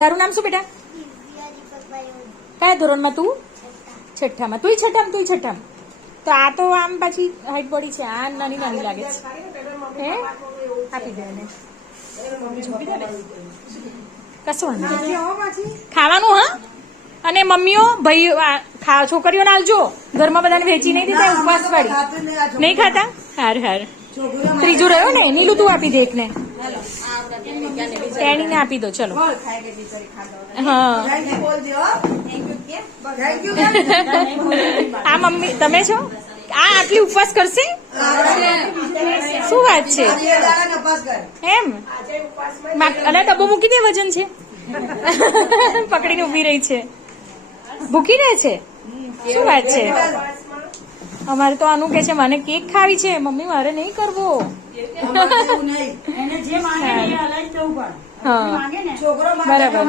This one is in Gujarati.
તારું નામ શું બેટા? કયા ધોરણમાં તું? છઠ્ઠામાં. તુંય છઠ્ઠામાં. તો આ તો આમ પાછી હાઈટ બોડી છે, આ નાની નાની લાગે છે. હે આપી દે ને, કશું વાંધો નહીં. ખાવાનું હા. અને મમ્મીઓ ભાઈ છોકરીઓને આલજો, ઘરમાં બધાને વેચી નહીં દીધા, ઉપવાસ વાળી નહીં ખાતા. હાર હાર. ત્રીજું રહ્યો ને, નીલું તું આપી દે એકને, તેણીને આપી દો. ચલો હા. આ મમ્મી તમે છો? આ આટલી ઉપવાસ કરશે? શું વાત છે એમ? અલા ડબ્બો મૂકી દે, વજન છે. પકડીને ઉભી રહી છે, ભૂખી રહે છે. શું વાત છે? અમારે તો આનું કે છે મને કેક ખાવી છે. મમ્મી મારે નહીં કરવો. હા બરાબર.